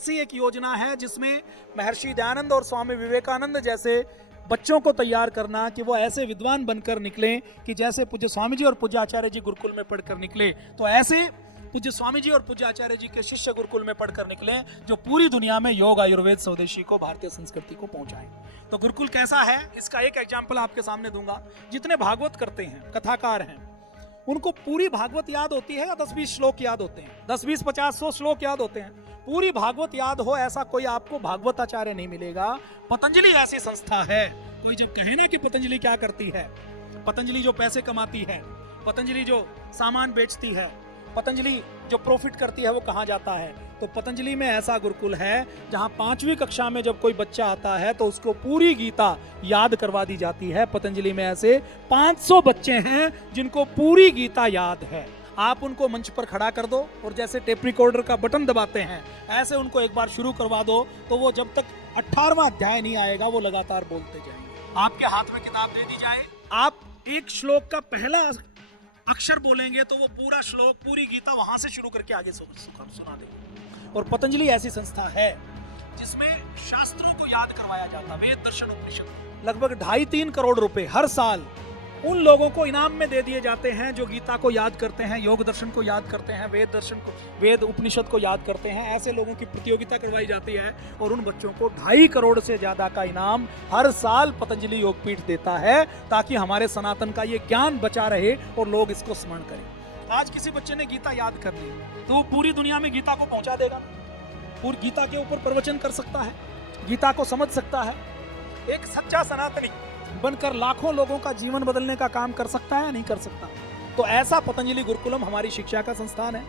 ऐसी एक योजना है जिसमें महर्षि दयानंद और स्वामी विवेकानंद जैसे बच्चों को तैयार करना कि वो ऐसे विद्वान बनकर निकलें कि जैसे पूज्य स्वामी जी और पूज्य आचार्य जी गुरुकुल में पढ़कर निकले, तो ऐसे पूज्य स्वामी जी और पूज्य आचार्य जी के शिष्य गुरुकुल में पढ़कर निकले जो पूरी दुनिया में योग, आयुर्वेद, स्वदेशी को, भारतीय संस्कृति को पहुंचाएं। तो गुरुकुल कैसा है, इसका एक एग्जाम्पल आपके सामने दूंगा। जितने भागवत करते हैं, कथाकार हैं, उनको पूरी भागवत याद होती है या 10-20 श्लोक याद होते हैं? 10-20, 50-100 श्लोक याद होते हैं। पूरी भागवत याद हो ऐसा कोई आपको भागवत आचार्य नहीं मिलेगा। पतंजलि ऐसी संस्था है, कोई जब कहे ना कि पतंजलि क्या करती है, पतंजलि जो पैसे कमाती है, पतंजलि जो सामान बेचती है, पतंजलि जो प्रॉफिट करती है, वो कहाँ जाता है? तो पतंजलि में ऐसा गुरुकुल है जहां 5वीं कक्षा में जब कोई बच्चा आता है तो उसको पूरी गीता याद करवा दी जाती है। पतंजलि में ऐसे 500 बच्चे हैं जिनको पूरी गीता याद है। आप उनको मंच पर खड़ा कर दो और जैसे टेप रिकॉर्डर का बटन दबाते हैं ऐसे उनको एक बार शुरू करवा दो, तो वो जब तक 18वां अध्याय नहीं आएगा वो लगातार बोलते जाएंगे। आपके हाथ में किताब दे दी जाए, आप एक श्लोक का पहला अक्षर बोलेंगे तो वो पूरा श्लोक, पूरी गीता वहां से शुरू करके आगे सुना देंगे। और पतंजलि ऐसी संस्था है जिसमें शास्त्रों को याद करवाया जाता, वेद, दर्शन, उपनिषद। लगभग 2.5-3 करोड़ रुपए हर साल उन लोगों को इनाम में दे दिए जाते हैं जो गीता को याद करते हैं, योग दर्शन को याद करते हैं, वेद दर्शन को, वेद उपनिषद को याद करते हैं। ऐसे लोगों की प्रतियोगिता करवाई जाती है और उन बच्चों को 2.5 करोड़ से ज्यादा का इनाम हर साल पतंजलि योगपीठ देता है, ताकि हमारे सनातन का ये ज्ञान बचा रहे और लोग इसको स्मरण करें। आज किसी बच्चे ने गीता याद कर ली तो वो पूरी दुनिया में गीता को पहुंचा देगा, पूरी गीता के ऊपर प्रवचन कर सकता है, गीता को समझ सकता है। एक सच्चा सनातनी बनकर लाखों लोगों का जीवन बदलने का काम कर सकता है या नहीं कर सकता? तो ऐसा पतंजलि गुरुकुलम हमारी शिक्षा का संस्थान है।